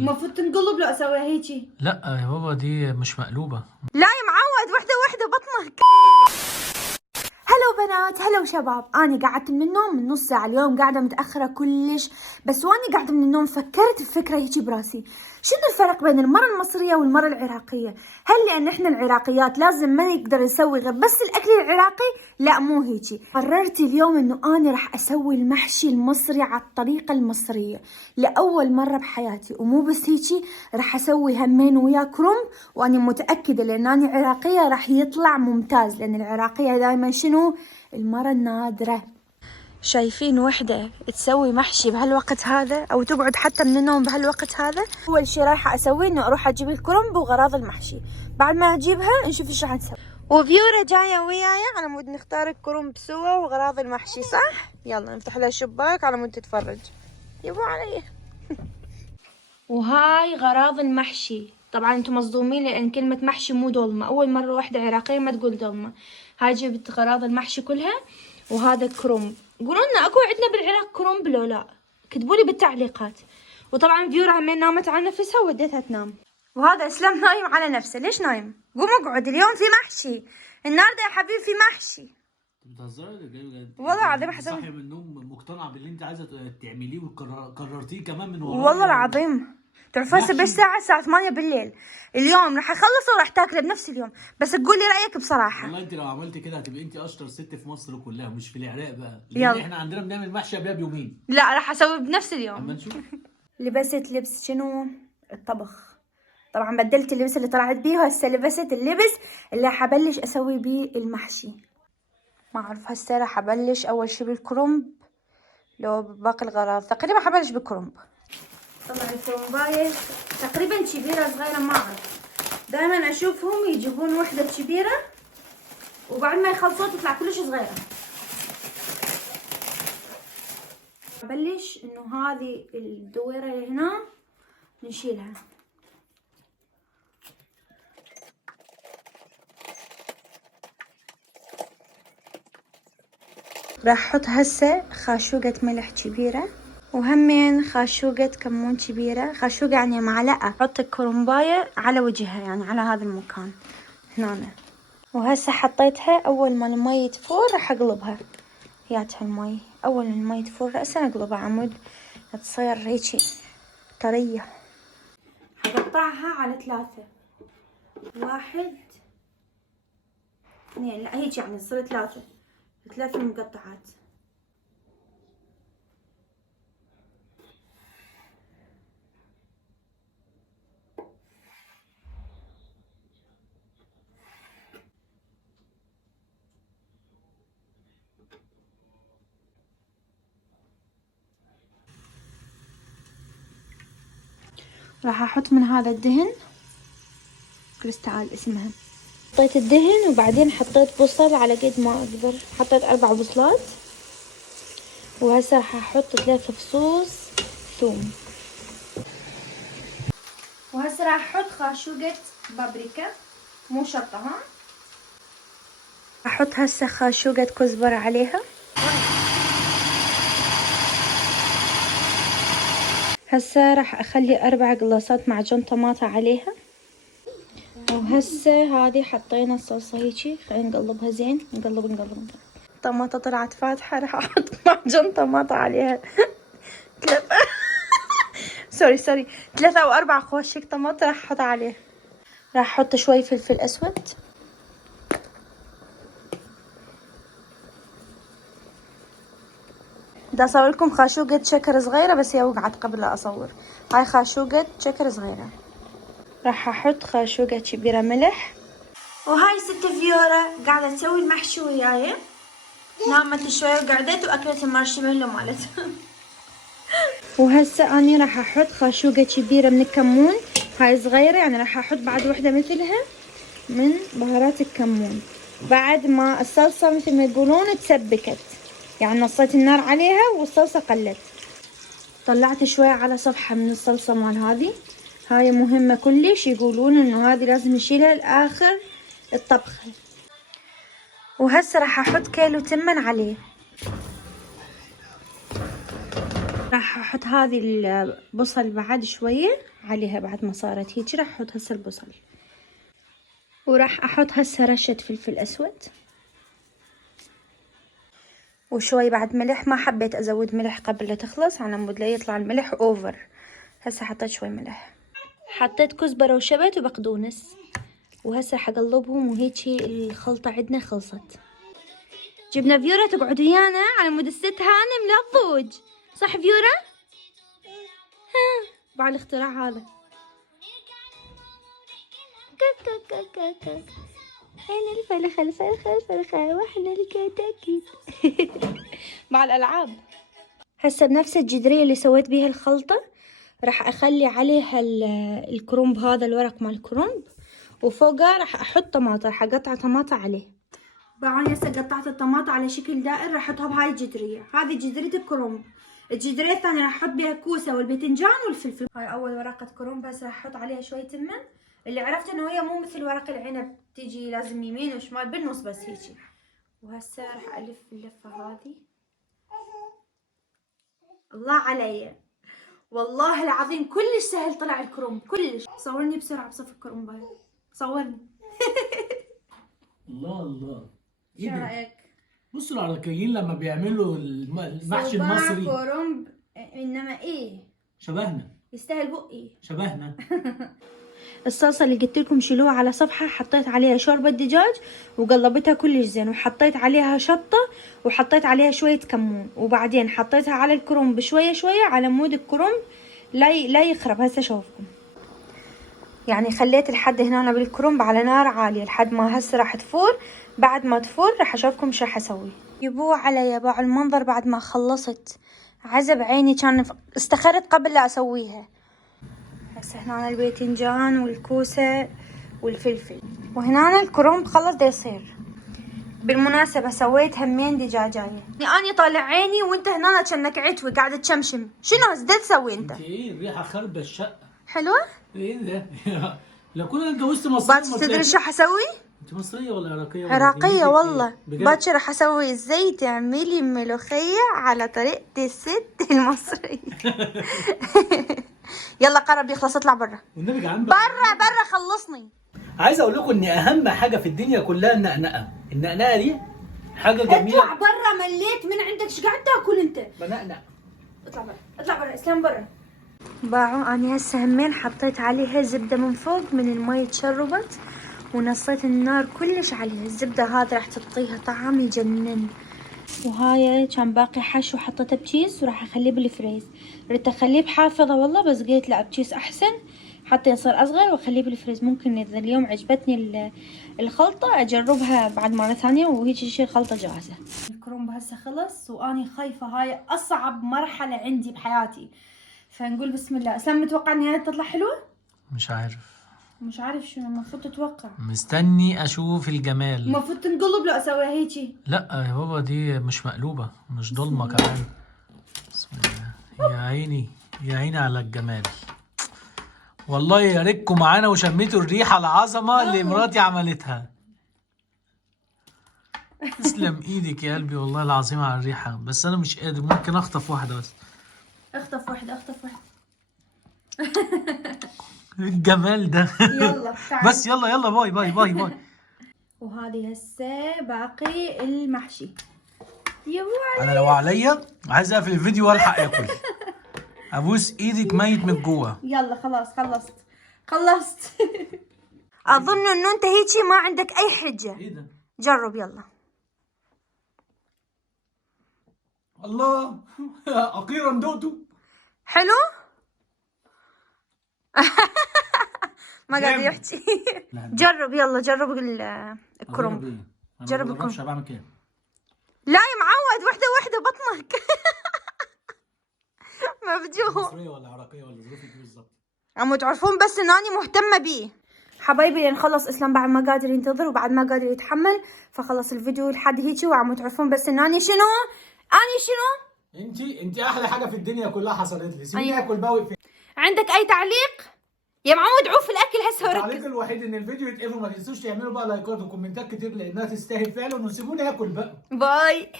المفروض تنقلب لو اسويها هيجي. لا يا بابا دي مش مقلوبة. لا يا معود، وحدة وحدة بطنك. هلو بنات، هلو شباب. أنا قعدت من النوم من نص ساعة اليوم، قاعدة متأخرة كلش، بس وأني قاعدة من النوم فكرت بفكرة هيجي براسي. شنو الفرق بين المرأة المصرية والمرأة العراقية؟ هل لأن إحنا العراقيات لازم ما نقدر نسوي غير بس الأكل العراقي؟ لا مو هيجي. قررت اليوم إنه أنا راح أسوي المحشي المصري على الطريقة المصرية لأول مرة بحياتي، ومو بس هيجي، راح أسوي همين وياه كرنب، وأنا متأكدة لأن أنا عراقية راح يطلع ممتاز، لأن العراقية دائما شنو؟ المرة النادرة. شايفين وحدة تسوي محشي بهالوقت هذا أو تقعد حتى من النوم بهالوقت هذا؟ أول شي رايحة أسوي إنه أروح أجيب الكرنب وغراض المحشي، بعد ما أجيبها نشوف إيش راح نسوي. وفيورا جاية وياي على مود نختار الكرنب سوا وغراض المحشي، صح؟ يلا نفتح لها الشباك على مود تتفرج. يبو علي. وهاي غراض المحشي. طبعا انتم مصدومين لان كلمة محشي مو دولمة، اول مرة واحدة عراقية ما تقول دولمة. هاي جبت غراض المحشي كلها. وهذا كرنب، قولوا لنا اكو عندنا بالعراق كرنب لو لا؟ كتبوا لي بالتعليقات. وطبعا فيورا همين نامت على نفسها وديتها تنام. وهذا اسلام نايم على نفسه. ليش نايم؟ قوم اقعد، اليوم في محشي النهارده يا حبيبي، في محشي. بتهزري؟ والله العظيم حسب صاحي من النوم مقتنعة باللي انت عايزة تعمليه وقررتيه كمان من ورايا. والله العظيم تعرف هسه بالساعة الساعة 8 بالليل اليوم راح اخلصه وراح تاكله بنفس اليوم، بس تقول لي رأيك بصراحة. والله انت لو عملتي كده هتبقي انت اشطر ست في مصر كلها، مش في العراق بقى، لان يلا. احنا عندنا بنعمل محشي قبلها بيومين. لا راح اسوي بنفس اما اليوم. نشوف. لبست لبس شنو؟ الطبخ. طبعا بدلت اللبس اللي طلعت بيه، وهسه لبست اللبس اللي راح ابلش اسوي بيه المحشي. ما اعرف هسه راح ابلش اول شي بالكرنب لو باقي الغراض. تقريبا حبلش بالكرنب. طبعا الكرنباية تقريبا كبيرة صغيرة ما اعرف، دائما اشوفهم يجيبون وحدة كبيرة وبعد ما يخلصوها تطلع كلش صغيرة. ابلش انه هذه الدويرة اللي هنا نشيلها. راح احط هسه خاشوقة ملح كبيرة، وهمين خاشوقة كمون كبيرة. خاشوقة يعني معلقة. احط الكرنباية على وجهها، يعني على هذا المكان هنا. وهسه حطيتها. اول ما المي تفور راح اقلبها. ياتها المي، اول ما المي تفور رأسا اقلبها عمود تصير هيجي طرية. حقطعها على 3، 1 2، لا هيك يعني تصير 3 مقطعات. راح احط من هذا الدهن كريستال اسمها. حطيت الدهن وبعدين حطيت بصل على قد ما اقدر، حطيت 4 بصلات. وهسه راح احط 3 فصوص ثوم. وهسه راح احط خاشوقة بابريكا مو شطة ها. احط هسه خاشوقة كزبرة عليها. هسه راح اخلي 4 قلاصات معجون طماطة عليها. وهسه هذه حطينا الصلصة هيجي، خلينا نقلبها زين. نقلب. طماطة طلعت فاتحة، راح احط معجون طماطة عليها. 3 سوري 3 أو 4 خواشيق طماطة راح احطها عليه. راح احط شوي فلفل اسود. بدي اصور لكم خاشوقة شكر صغيرة، بس هي وقعت قبل لا اصور. هاي خاشوقة شكر صغيرة. راح احط خاشوقة كبيرة ملح. وهاي ست فيورا قاعدة تسوي المحشي وياي. نامت شوي وقعدت واكلت المارشميلو مالتها. وهسه اني راح احط خاشوقة كبيرة من الكمون. هاي صغيرة يعني راح احط بعد وحدة مثلها من بهارات الكمون. بعد ما الصلصة مثل ما يقولون تسبكت، يعني نصيت النار عليها والصلصة قلت. طلعت شوية على صفحة من الصلصة مال هذه. هاي مهمة كلش، يقولون انه هذه لازم نشيلها لاخر الطبخة. وهسه راح احط كيلو تمن عليه. راح احط هذه البصل بعد شوية عليها بعد ما صارت هيك. راح احط هسه البصل، وراح احط هسه رشة فلفل اسود، وشوي بعد ملح. ما حبيت ازود ملح قبل لا تخلص على مود لا يطلع الملح اوفر. هسه حطيت شوي ملح، حطيت كزبرة وشبت وبقدونس، وهسه حقلبهم وهيجي الخلطة عندنا خلصت. جبنا فيورا تقعد ويانا على مود الست هانم لا تضوج، صح فيورا؟ ها بعد الاختراع هذا. انا الفرخة واحنا الكتاكيت. مع الالعاب. هسه بنفس الجدرية اللي سويت بيها الخلطة راح اخلي عليها الكرنب، هذا الورق مال الكرنب، وفوقها راح احط طماطة. راح اقطع طماطة عليه. بعد هسه قطعت الطماطة على شكل دائر، راح احطها بهاي الجدرية. هذه جدرية الكرنب. الجدرية الثانية راح احط بيها الكوسة والباذنجان والفلفل. هاي اول ورقة كرنب. هسه راح احط عليها شوية تمن، اللي عرفت انه هي مو مثل ورق العنب تيجي لازم يمين وشمال، بالنص بس هيجي. وهسه راح الف اللفة هذه. الله علي، والله العظيم كلش سهل طلع الكرنب، كلش. صورني بسرعة بصف الكرنب هاي، صورني. الله الله. شو رايك؟ بصوا العراقيين لما بيعملوا المحشي المصري كرنب، انما ايه شبهنا، يستاهل بقي شبهنا. الصلصه اللي قلت لكم شيلوها على صفحه، حطيت عليها شوربه دجاج وقلبتها كلش زين، وحطيت عليها شطه وحطيت عليها شويه كمون، وبعدين حطيتها على الكرنب شويه شويه على مود الكرنب لا يخرب. هسه شوفكم، يعني خليت لحد هنا بالكرنب على نار عاليه لحد ما هسه راح تفور. بعد ما تفور راح اشوفكم شو راح اسوي. يبوع علي باع المنظر بعد ما خلصت، عزب عيني كان استخرت قبل لا اسويها. هسه هنا الباذنجان والكوسه والفلفل، وهنا الكرنب خلص دا يصير. بالمناسبة سويت همين دجاجاية. اني طالع عيني وانت هنا كأنك عتوي قاعدة تشمشم. شنو زدت تسوي انت؟ ايه الريحة خرب الشقة. حلوة؟ ايه ده؟ لو كنا اتجوزت مصرية باكر تدري شو حسوي؟ انت مصرية ولا عراقية؟ عراقية والله. بجد؟ باكر حسوي ازاي تعملي ملوخية على طريقة الست المصرية. يلا قرب يخلص، اطلع برا. والنبي جعان برا خلصني. عايز اقول لكم ان اهم حاجة في الدنيا كلها النقنقة. النقنقة دي حاجة جميلة. اطلع برا، مليت من عندك. ايش قاعد تاكل انت؟ بنقنق. اطلع برا، اطلع برا اسلام برا. باعوا اني هسه همين حطيت عليها زبدة من فوق من المي تشربت، ونصيت النار كلش عليها. الزبدة هذا راح تعطيها طعم يجنن. وهاي كان باقي حشو حطيته بتشيز وراح اخليه بالفريز. ردت اخليه بحافظة والله، بس قلت لا بتشيز احسن حتى يصير اصغر واخليه بالفريز. ممكن اذا اليوم عجبتني الخلطة اجربها بعد مرة ثانية وهيك يصير خلطة جاهزة. الكرنب هسه خلص واني خايفة، هاي اصعب مرحلة عندي بحياتي، فنقول بسم الله. اسلام متوقع ان هي تطلع حلوة؟ مش عارف. مش عارف شنو المفروض تتوقع. مستني اشوف الجمال. المفروض تنقلب لو اسويها هيجي. لا يا بابا دي مش مقلوبة، مش ضلمة كمان. بسم الله. يا عيني يا عيني على الجمال. والله يا ريتكم معانا وشميتوا الريحة العظمة اللي مراتي عملتها. تسلم ايدك يا قلبي والله العظيم على الريحة، بس انا مش قادر. ممكن اخطف واحدة بس. اخطف واحدة، اخطف واحدة. الجمال ده. يلا تعال. بس يلا باي باي باي باي. وهذه هسه باقي المحشي. يبوع انا لو عليا عايز اقفل الفيديو والحق اكل. ابوس ايدك ميت من جوه. يلا خلاص خلصت. اظن انه انت هيجي ما عندك اي حجة. ايه ده؟ جرب يلا. الله. اخيرا دقته. حلو. ما قاعد يحكي. جرب يلا، جرب الكرنب. جرب الكرنب. انا بعمل كده. لا يا معود، وحده بطنك. مفجوع. مصرية ولا عراقية ولا ظروفك ايه بالظبط؟ عمو تعرفون بس انه اني مهتمة بيه. حبايبي لين خلص اسلام بعد ما قادر ينتظر وبعد ما قادر يتحمل، فخلص الفيديو لحد هيجي. وعمو تعرفون بس انه اني شنو؟ انت احلى حاجة في الدنيا كلها حصلت لي. سيبيني اكل بقى. عندك اي تعليق؟ يا معود عوف الاكل هسه وركز. التعليق الوحيد ان الفيديو يتقفل، ما تنسوش تعملوا بقى لايكات وكومنتات كتير لانها تستاهل فعلا، وسيبوني اكل بقى. باي.